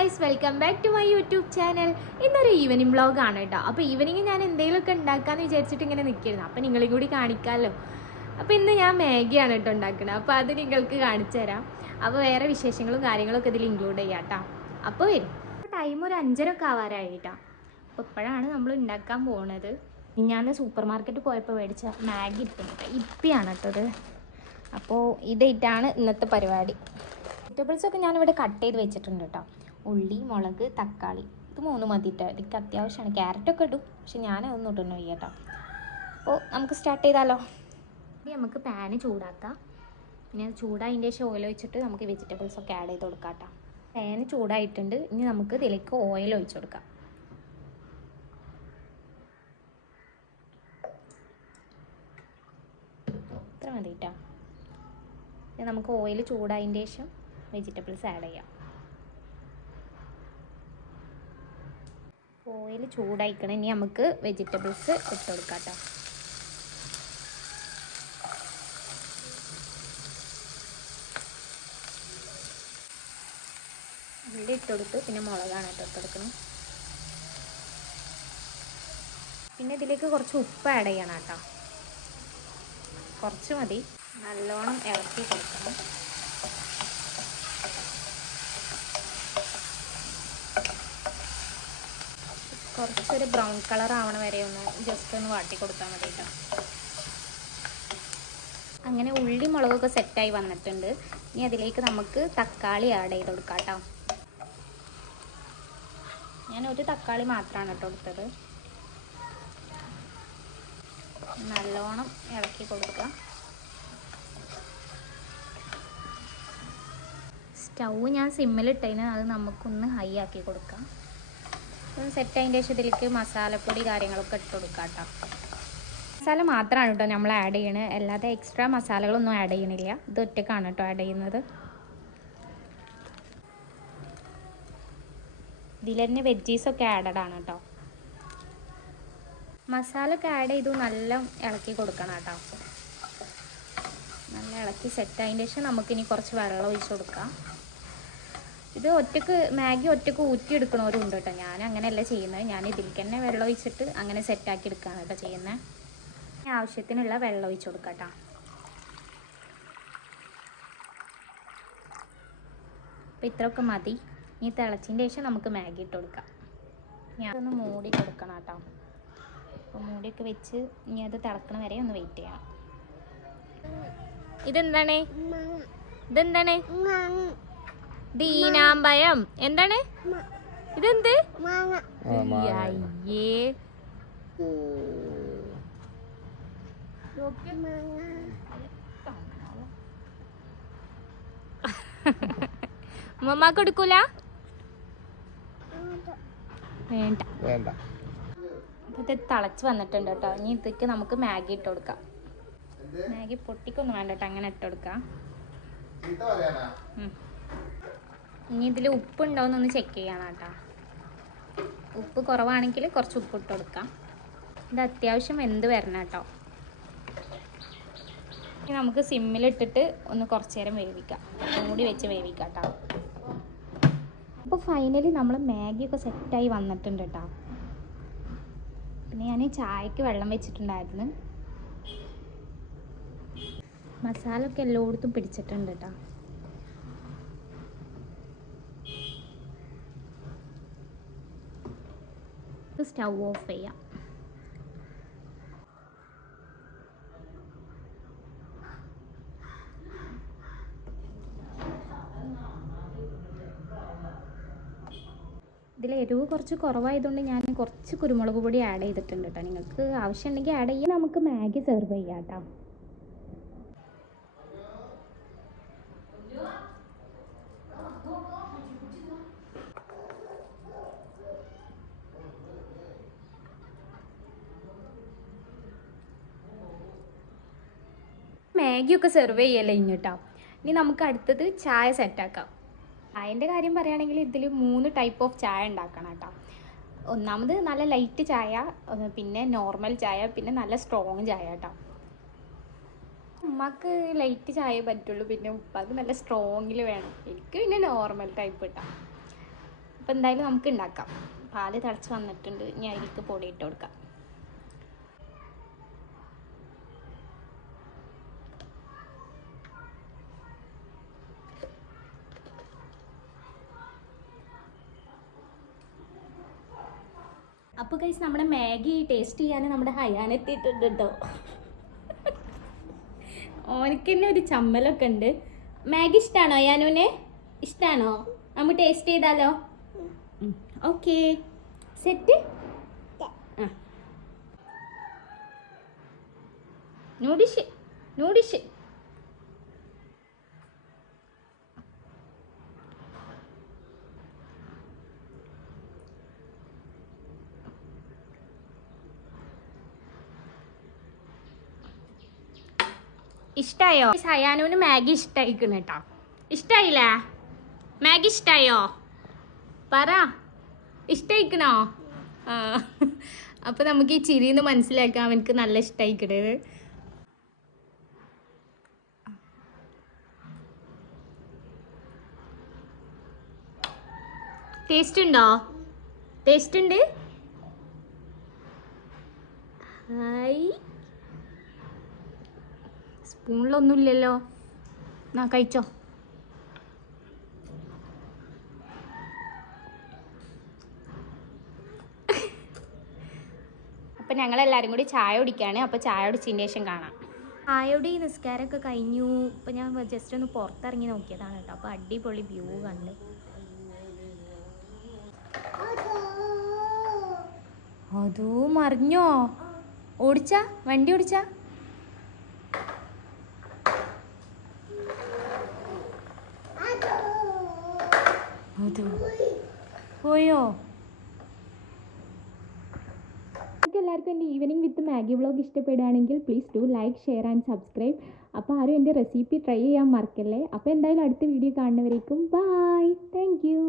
Guys, welcome back to my YouTube channel. ഇന്നൊരു evening വ്ളോഗാണ് കേട്ടോ. അപ്പോൾ ഈവനിങ് ഞാൻ എന്തെങ്കിലുമൊക്കെ ഉണ്ടാക്കാമെന്ന് വിചാരിച്ചിട്ട് ഇങ്ങനെ നിൽക്കുന്നു. അപ്പോൾ നിങ്ങളെയും കൂടി കാണിക്കാമല്ലോ. അപ്പോൾ ഇന്ന് ഞാൻ മാഗിയാണ് കേട്ടോ ഉണ്ടാക്കുന്നത്. അപ്പോൾ അത് നിങ്ങൾക്ക് കാണിച്ചു തരാം. അപ്പോൾ വേറെ വിശേഷങ്ങളും കാര്യങ്ങളൊക്കെ ഇതിൽ ഇൻക്ലൂഡ് ചെയ്യാം കേട്ടോ. അപ്പോൾ വരും. ടൈം ഒരു 5:30 ആവാറായി കേട്ടോ. അപ്പോൾ ഇപ്പോഴാണ് നമ്മൾ ഉണ്ടാക്കാൻ പോകുന്നത്. ഞാൻ സൂപ്പർ മാർക്കറ്റിൽ പോയപ്പോൾ മേടിച്ച മാഗി ഇട്ടുണ്ട്. ഇപ്പിയാണ് കേട്ടത്. അപ്പോൾ ഇതായിട്ടാണ് ഇന്നത്തെ പരിപാടി. വെജിറ്റബിൾസൊക്കെ ഞാനിവിടെ കട്ട് ചെയ്ത് വെച്ചിട്ടുണ്ട് കേട്ടോ. ഉള്ളി, മുളക്, തക്കാളി, ഇത് 3 മതിട്ടോ. എനിക്ക് അത്യാവശ്യമാണ്. ക്യാരറ്റൊക്കെ ഇടും, പക്ഷെ ഞാനതൊന്നും ഇടുന്നു കേട്ടോ. അപ്പോൾ നമുക്ക് സ്റ്റാർട്ട് ചെയ്താലോ. നമുക്ക് പാന് ചൂടാക്കാം. പിന്നെ ചൂടായതിൻ്റെ ശേഷം ഓയിൽ ഒഴിച്ചിട്ട് നമുക്ക് വെജിറ്റബിൾസൊക്കെ ആഡ് ചെയ്ത് കൊടുക്കാം കേട്ടോ. പാന് ചൂടായിട്ടുണ്ട്. ഇനി നമുക്ക് ഇതിലേക്ക് ഓയിൽ ഒഴിച്ച് കൊടുക്കാം. ഇത്ര മതി കേട്ടോ. നമുക്ക് ഓയിൽ ചൂടായതിൻ്റെ ശേഷം വെജിറ്റബിൾസ് ആഡ് ചെയ്യാം. ഓയിൽ ചൂടായിക്കണം. ഇനി നമുക്ക് വെജിറ്റബിൾസ് ഇട്ട് കൊടുക്കാം കേട്ടോ. ഉള്ളി ഇട്ടുകൊടുത്ത് പിന്നെ മുളകാണ് ഇട്ടെടുക്കണം. പിന്നെ ഇതിലേക്ക് കുറച്ച് ഉപ്പ് ആഡ് ചെയ്യണം കേട്ടോ. കുറച്ച് മതി. നല്ലോണം ഇളക്കി കൊടുക്കണം. കുറച്ചൊരു ബ്രൗൺ കളർ ആവണ വരെ ഒന്ന് ജസ്റ്റ് ഒന്ന് വാട്ടി കൊടുത്താൽ മതി കേട്ടോ. അങ്ങനെ ഉള്ളി മുളകൊക്കെ സെറ്റായി വന്നിട്ടുണ്ട്. ഇനി അതിലേക്ക് നമുക്ക് തക്കാളി ആഡ് ചെയ്ത് കൊടുക്കാം കേട്ടോ. ഞാൻ ഒരു തക്കാളി മാത്രമാണ് കേട്ടോ കൊടുത്തത്. നല്ലോണം ഇളക്കി കൊടുക്കുക. സ്റ്റൗ ഞാൻ സിമ്മിലിട്ടതിന് അത് നമുക്കൊന്ന് ഹൈ ആക്കി കൊടുക്കാം. സെറ്റ് അതിൻ്റെ ശേഷം ഇതിലേക്ക് മസാലപ്പൊടി കാര്യങ്ങളൊക്കെ ഇട്ട് കൊടുക്കാം കേട്ടോ. മസാല മാത്രമാണ് കേട്ടോ നമ്മൾ ആഡ് ചെയ്യണത്, അല്ലാതെ എക്സ്ട്രാ മസാലകളൊന്നും ആഡ് ചെയ്യണില്ല. ഇത് ഒറ്റക്കാണ് കേട്ടോ ആഡ് ചെയ്യുന്നത്. ഇതിൽ തന്നെ വെജീസൊക്കെ ആഡഡ് ആണ് കേട്ടോ. മസാല ഒക്കെ ആഡ് ചെയ്തു നല്ല ഇളക്കി കൊടുക്കണം കേട്ടോ. നല്ല ഇളക്കി സെറ്റ് അതിൻ്റെ ശേഷം നമുക്കിനി കുറച്ച് വെള്ളം ഒഴിച്ച് കൊടുക്കാം. ഇത് മാഗി ഒറ്റക്ക് ഊറ്റിയെടുക്കണവരുണ്ട് കേട്ടോ. ഞാൻ അങ്ങനെയല്ല ചെയ്യുന്നത്. ഞാൻ ഇതിലേക്ക് തന്നെ വെള്ളം ഒഴിച്ചിട്ട് അങ്ങനെ സെറ്റാക്കി എടുക്കുകയാണ് കേട്ടോ ചെയ്യുന്നത്. ആവശ്യത്തിനുള്ള വെള്ളം ഒഴിച്ച് കൊടുക്കാം കേട്ടോ. അപ്പോൾ ഇത്രയൊക്കെ മതി. ഇനി തിളച്ചതിൻ്റെ ശേഷം നമുക്ക് മാഗി ഇട്ട് കൊടുക്കാം. ഞാനൊന്ന് മൂടി കൊടുക്കണം കേട്ടോ. അപ്പോൾ മൂടിയൊക്കെ വെച്ച് ഇനി അത് തിളക്കണ വരെ ഒന്ന് വെയിറ്റ് ചെയ്യണം. ഇതെന്താണ്? ദീനാമ്പയം. എന്താണ് ഇതെന്ത്? അയ്യേ, ഉമ്മ കൊടുക്കൂല? വേണ്ട. അപ്പോൾ ഇത് തിളച്ച് വന്നിട്ടുണ്ട് കേട്ടോ. ഇനി ഇതൊക്കെ നമുക്ക് മാഗി ഇട്ട് കൊടുക്കാം. മാഗി പൊട്ടിക്കൊന്നും വേണ്ട കേട്ടോ, അങ്ങനെ ഇട്ട് കൊടുക്കാം. ഇനി ഇതിൽ ഉപ്പുണ്ടോയെന്നൊന്ന് ചെക്ക് ചെയ്യണം കേട്ടോ. ഉപ്പ് കുറവാണെങ്കിൽ കുറച്ച് ഉപ്പ് ഇട്ട് കൊടുക്കാം. ഇത് അത്യാവശ്യം വെന്ത് വരണം കേട്ടോ. ഇനി നമുക്ക് സിമ്മിലിട്ടിട്ട് ഒന്ന് കുറച്ച് നേരം വേവിക്കാം. മൂടി വെച്ച് വേവിക്കാം കേട്ടോ. അപ്പോൾ ഫൈനലി നമ്മൾ മാഗിയൊക്കെ സെറ്റായി വന്നിട്ടുണ്ട് കേട്ടോ. പിന്നെ ഞാൻ ചായക്ക് വെള്ളം വെച്ചിട്ടുണ്ടായിരുന്നു. മസാല ഒക്കെ എല്ലായിടത്തും പിടിച്ചിട്ടുണ്ട് കേട്ടോ. സ്റ്റൗ ഓഫ് ചെയ്യാം. ഇതിൽ എരിവ് കുറച്ച് കുറവായതുകൊണ്ട് ഞാൻ കുറച്ച് കുരുമുളക് പൊടി ആഡ് ചെയ്തിട്ടുണ്ട് കേട്ടോ. നിങ്ങൾക്ക് ആവശ്യമുണ്ടെങ്കിൽ ആഡ് ചെയ്യാം. നമുക്ക് മാഗി സെർവ് ചെയ്യാം കേട്ടോ. മാഗിയൊക്കെ സെർവ് ചെയ്യല്ലേ ഇങ്ങോട്ടോ. ഇനി നമുക്ക് അടുത്തത് ചായ സെറ്റാക്കാം. ചായൻ്റെ കാര്യം പറയുകയാണെങ്കിൽ ഇതിൽ 3 ടൈപ്പ് ഓഫ് ചായ ഉണ്ടാക്കണം കേട്ടോ. ഒന്നാമത് നല്ല ലൈറ്റ് ചായ, പിന്നെ നോർമൽ ചായ, പിന്നെ നല്ല സ്ട്രോങ് ചായ കേട്ടോ. ഉമ്മക്ക് ലൈറ്റ് ചായ പറ്റുള്ളൂ, പിന്നെ ഉപ്പാക്ക് നല്ല സ്ട്രോങ്ങിൽ വേണം. എനിക്ക് പിന്നെ നോർമൽ ടൈപ്പ് കേട്ടോ. അപ്പോൾ എന്തായാലും നമുക്ക് ഉണ്ടാക്കാം. പാല് തിളച്ച് വന്നിട്ടുണ്ട്. ഇനി അതിലേക്ക് പൊടി ഇട്ട് കൊടുക്കാം. അപ്പോൾ ഗൈസ് നമ്മുടെ മാഗി ടേസ്റ്റ് ചെയ്യാൻ നമ്മുടെ ഹയാൻ എത്തിയിട്ടുണ്ട് കേട്ടോ. ഓനക്ക് തന്നെ ഒരു ചമ്മലൊക്കെ ഉണ്ട്. മാഗി ഇഷ്ടമാണോ ഹയാനുവിനെ? ഇഷ്ടമാണോ? നമുക്ക് ടേസ്റ്റ് ചെയ്താലോ? Okay, set. ആ, നൂഡിഷ് നൂഡിഷ്. ഇഷ്ടായോ? ഹയാനുവിന് മാഗി ഇഷ്ടായിക്കണ് കേട്ടോ. ഇഷ്ടായില്ലേ? മാഗി ഇഷ്ടായോ? പറ, ഇഷ്ടായിക്കണോ? ആ, അപ്പോൾ നമുക്ക് ഈ ചിരിന്ന് മനസ്സിലാക്കാം അവനക്ക് നല്ല ഇഷ്ടായിക്കണത്. ടേസ്റ്റ് ഉണ്ടോ? ടേസ്റ്റ് ഉണ്ട്. ഹായ്, സ്പൂണിലൊന്നുമില്ലല്ലോ. എന്നാ കഴിച്ചോ. അപ്പം ഞങ്ങളെല്ലാവരും കൂടി ചായ കുടിക്കുകയാണ്. അപ്പോൾ ചായ കുടിച്ചതിന് ശേഷം കാണാം. ചായയുടെ നിസ്കാരമൊക്കെ കഴിഞ്ഞു. ഇപ്പം ഞാൻ ജസ്റ്റ് ഒന്ന് പുറത്തിറങ്ങി നോക്കിയതാണ് കേട്ടോ. അപ്പോൾ അടിപൊളി വ്യൂ കണ്ട്. അതോ മറിഞ്ഞോ? ഓടിച്ചാ? വണ്ടി ഓടിച്ചാ? പോയോ? എല്ലാവർക്കും എൻ്റെ ഈവനിങ് വിത്ത് മാഗി വ്ളോഗ് ഇഷ്ടപ്പെടുകയാണെങ്കിൽ please do like, share and subscribe. അപ്പോൾ ആരും എൻ്റെ റെസിപ്പി ട്രൈ ചെയ്യാൻ മറക്കല്ലേ. അപ്പോൾ എന്തായാലും അടുത്ത വീഡിയോ കാണുന്നവരേക്കും ബൈ. Thank you.